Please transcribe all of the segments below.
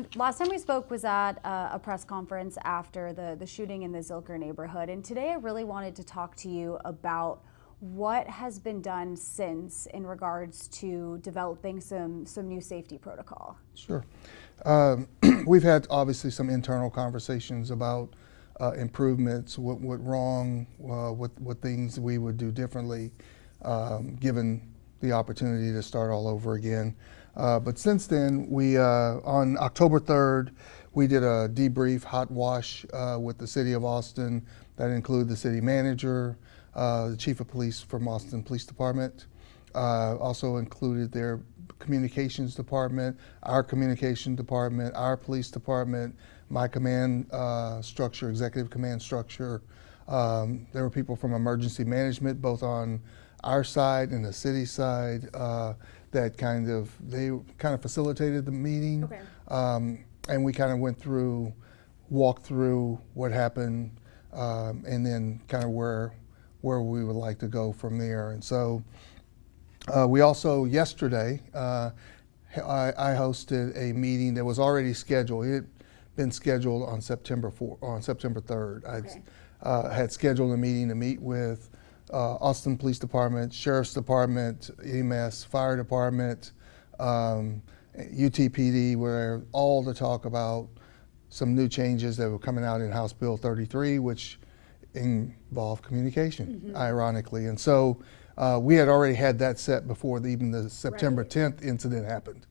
And last time we spoke was at a press conference after the shooting in the Zilker neighborhood. And today I really wanted to talk to you about what has been done since in regards to developing some new safety protocol. Sure. We've had obviously some internal conversations about improvements, what went wrong, what things we would do differently, given the opportunity to start all over again. But since then, we on October 3rd, we did a debrief hot wash with the City of Austin that included the city manager, the chief of police from Austin Police Department, also included their communications department, our communication department, our police department, my command structure, executive command structure. There were people from emergency management, both on our side and the city side, that they kind of facilitated the meeting. Okay. And we kind of walked through what happened, and then kind of where we would like to go from there. And so we also, yesterday, I hosted a meeting that was already scheduled. It had been scheduled on September 3rd. Okay. I had scheduled a meeting to meet with Austin Police Department, Sheriff's Department, EMS, Fire Department, UTPD, where all to talk about some new changes that were coming out in House Bill 33, which involved communication, ironically. And so we had already had that set before even the September 10th incident happened.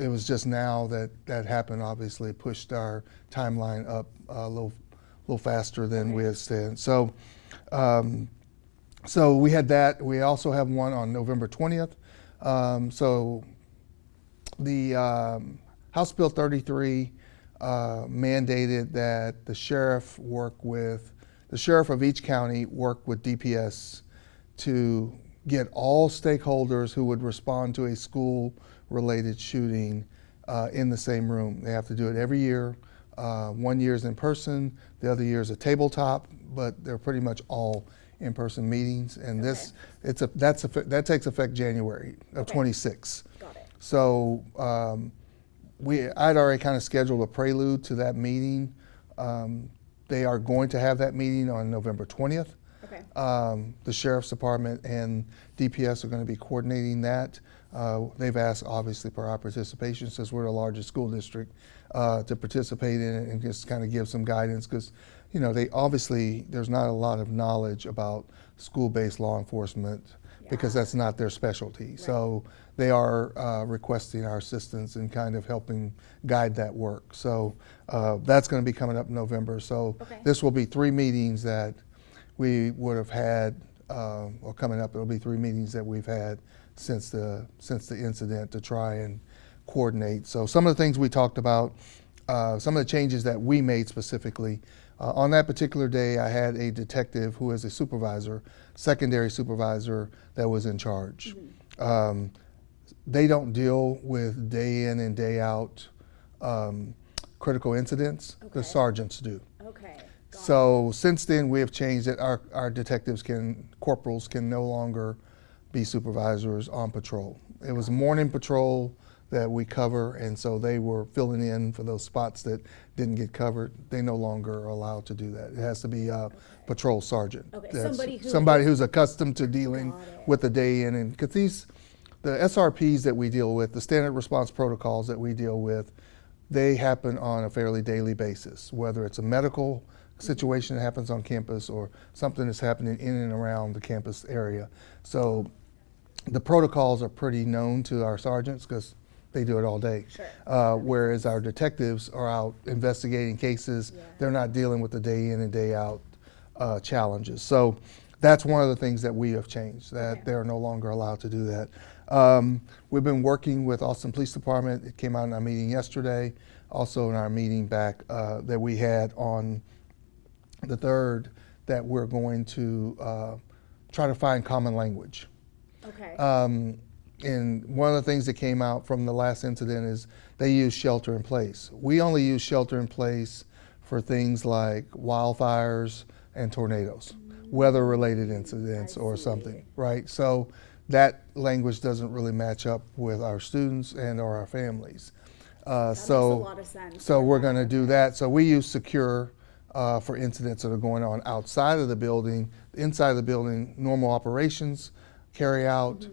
It was just now that happened, obviously pushed our timeline up a little faster than we had said. So we had that. We also have one on November 20th. So the House Bill 33 mandated that the sheriff of each county work with DPS to get all stakeholders who would respond to a school-related shooting in the same room. They have to do it every year. 1 year is in person, the other year is a tabletop, but they're pretty much all in-person meetings. And that takes effect January of 26. Got it. So I'd already kind of scheduled a prelude to that meeting. They are going to have that meeting on November 20th. Okay. The Sheriff's Department and DPS are going to be coordinating that. They've asked, obviously, for our participation, since we're the largest school district, to participate in it and just kind of give some guidance, because there's not a lot of knowledge about school-based law enforcement, because that's not their specialty. Right. So they are requesting our assistance in kind of helping guide that work. So that's going to be coming up in November. So this will be 3 meetings that we would have had, or coming up, it'll be 3 meetings that we've had since the incident to try and coordinate. So some of the things we talked about, some of the changes that we made specifically. On that particular day, I had a detective who is a supervisor, secondary supervisor, that was in charge. They don't deal with day in and day out critical incidents. The sergeants do. Okay. So since then, we have changed it. Our detectives corporals can no longer be supervisors on patrol. It was morning patrol that we cover, and so they were filling in for those spots that didn't get covered. They no longer are allowed to do that. It has to be a patrol sergeant. Okay. Somebody who's accustomed to dealing with the day in, and because the SRPs that we deal with, the standard response protocols that we deal with, they happen on a fairly daily basis, whether it's a medical situation that happens on campus or something that's happening in and around the campus area. So the protocols are pretty known to our sergeants because they do it all day. Sure. Whereas our detectives are out investigating cases. They're not dealing with the day in and day out challenges. So that's one of the things that we have changed, that they're no longer allowed to do that. We've been working with Austin Police Department. It came out in our meeting yesterday, also in our meeting back that we had on the 3rd, that we're going to try to find common language. Okay. And one of the things that came out from the last incident is they use shelter in place. We only use shelter in place for things like wildfires and tornadoes, weather-related incidents or something, right? So that language doesn't really match up with our students and or our families. That makes a lot of sense. So we're going to do that. So we use Secure for incidents that are going on outside of the building. Inside of the building, normal operations, carry out,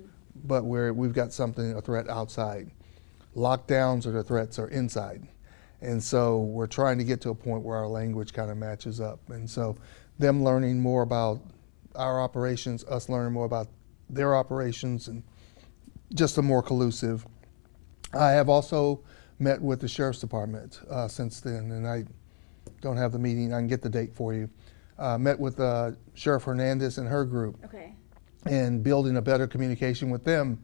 but we've got a threat outside. Lockdowns or the threats are inside. And so we're trying to get to a point where our language kind of matches up. And so them learning more about our operations, us learning more about their operations, and just a more collusive. I have also met with the Sheriff's Department since then, and I don't have the meeting. I can get the date for you. Met with Sheriff Hernandez and her group, and building a better communication with them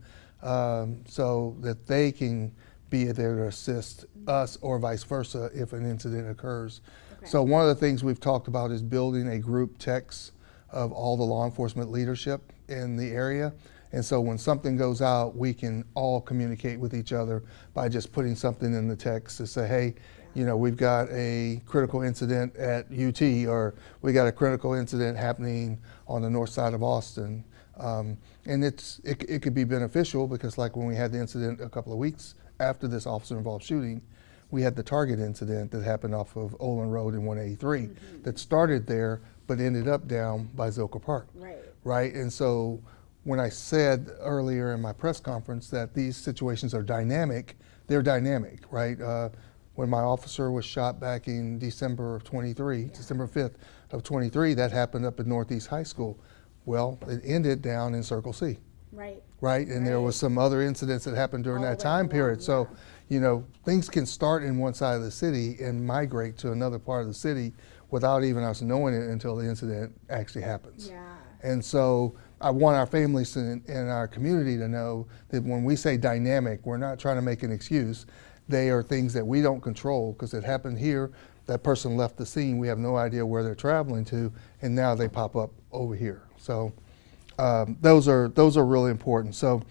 so that they can be there to assist us or vice versa if an incident occurs. So one of the things we've talked about is building a group text of all the law enforcement leadership in the area. And so when something goes out, we can all communicate with each other by just putting something in the text to say, hey, you know, we've got a critical incident at UT, or we got a critical incident happening on the north side of Austin. And it could be beneficial because, like when we had the incident a couple of weeks after this officer-involved shooting, we had the Target incident that happened off of Olin Road in 183 that started there but ended up down by Zilker Park. Right? And so when I said earlier in my press conference that these situations are dynamic, they're dynamic, right? When my officer was shot back in December of 23, December 5th of 23, that happened up at Northeast High School. Well, it ended down in Circle C. Right? And there was some other incidents that happened during that time period. So, you know, things can start in one side of the city and migrate to another part of the city without even us knowing it until the incident actually happens. And so I want our families and our community to know that when we say dynamic, we're not trying to make an excuse. They are things that we don't control because it happened here. That person left the scene. We have no idea where they're traveling to, and now they pop up over here. So those are really important. So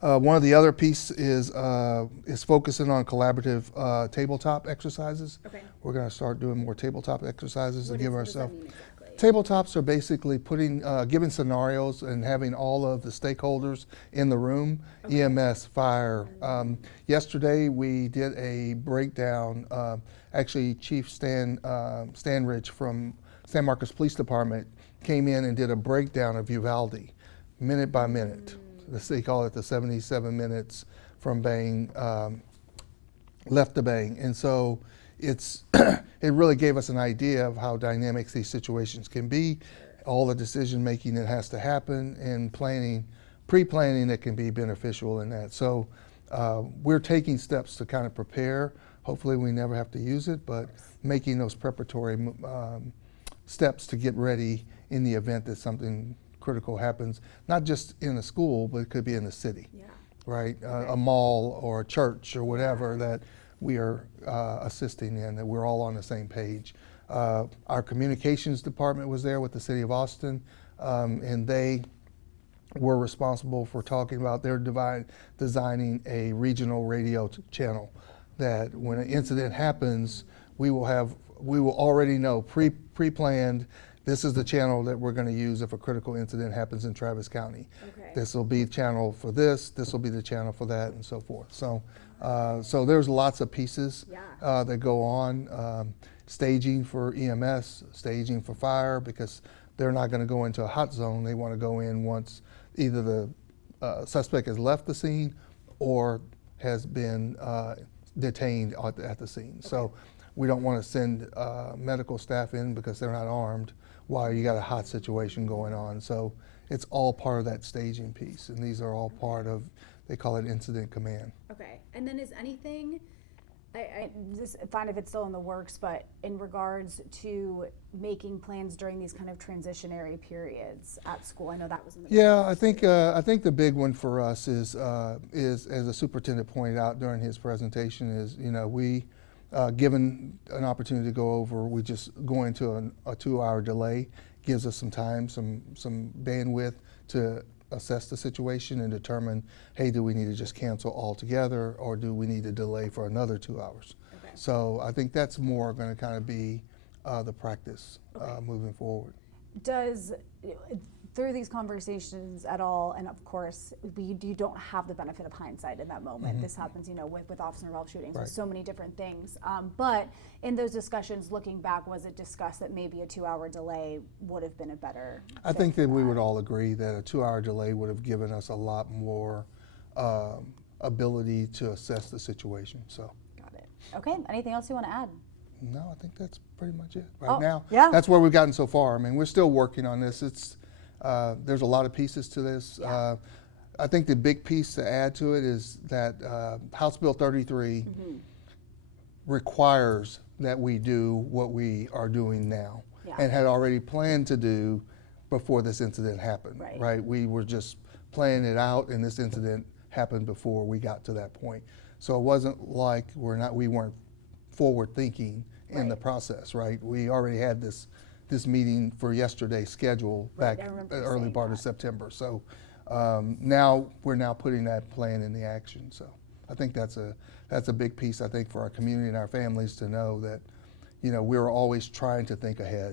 one of the other pieces is focusing on collaborative tabletop exercises. We're going to start doing more tabletop exercises to give ourselves. Tabletops are basically giving scenarios and having all of the stakeholders in the room, EMS, fire. Yesterday we did a breakdown. Actually, Chief Stanridge from San Marcos Police Department came in and did a breakdown of Uvalde, minute by minute. They call it the 77 minutes from bang, left to bang. And so it really gave us an idea of how dynamic these situations can be, all the decision making that has to happen, and pre-planning that can be beneficial in that. So we're taking steps to kind of prepare. Hopefully we never have to use it, but making those preparatory steps to get ready in the event that something critical happens, not just in a school, but it could be in the city, right? A mall or a church or whatever that we are assisting in, that we're all on the same page. Our communications department was there with the city of Austin, and they were responsible for talking about their designing a regional radio channel that when an incident happens, we will already know pre-planned, this is the channel that we're going to use if a critical incident happens in Travis County. This will be the channel for this will be the channel for that, and so forth. So so there's lots of pieces that go on. Staging for EMS, staging for fire, because they're not going to go into a hot zone. They want to go in once either the suspect has left the scene or has been detained at the scene. So we don't want to send medical staff in because they're not armed while you got a hot situation going on. So it's all part of that staging piece, and these are all part of, they call it incident command. And then is anything, I just find if it's still in the works, but in regards to making plans during these kind of transitionary periods at school, I know that was in the I think the big one for us is as the superintendent pointed out during his presentation, is, you know, we given an opportunity to go over, we just go into a 2-hour delay, gives us some time, some bandwidth to assess the situation and determine, hey, do we need to just cancel altogether, or do we need to delay for another 2 hours? So I think that's more going to kind of be the practice moving forward. Does through these conversations at all, and of course, you don't have the benefit of hindsight in that moment. This happens, with officer-involved shootings, with so many different things. But in those discussions, looking back, was it discussed that maybe a 2-hour delay would have been a better I think that we would all agree that a 2-hour delay would have given us a lot more ability to assess the situation. So. Got it. Okay. Anything else you want to add? No, I think that's pretty much it right now. Yeah. That's where we've gotten so far. I mean, we're still working on this. It's there's a lot of pieces to this. Yeah. I think the big piece to add to it is that House Bill 33 requires that we do what we are doing now and had already planned to do before this incident happened. Right? We were just playing it out, and this incident happened before we got to that point. So it wasn't like we weren't forward thinking in the process, right? We already had this meeting for yesterday scheduled back early part of September. So now we're putting that plan into action. So I think that's a big piece, I think, for our community and our families to know that, we're always trying to think ahead